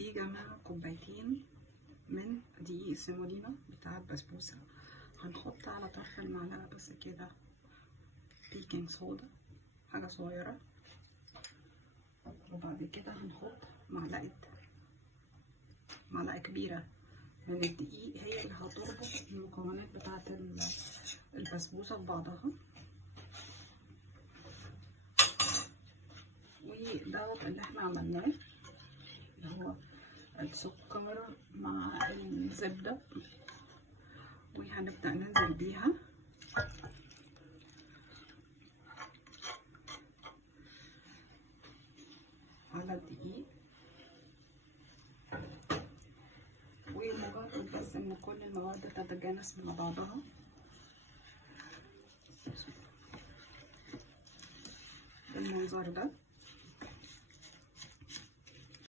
دي يا جماعة كوبايتين من دقيق السيمولينا بتاع البسبوسة. هنحط على طرف المعلقة بس كده بيكنج صودا، حاجة صغيرة، وبعد كده هنحط معلقة كبيرة من الدقيق، هي اللي هتربط المكونات بتاعة البسبوسة ببعضها. ودوت اللي احنا عملناه، اللي هو السكر مع الزبدة، وهنبدأ ننزل بيها على الدقيق، ومجرد بس ان كل المواد تتجانس مع بعضها بالمنظر ده.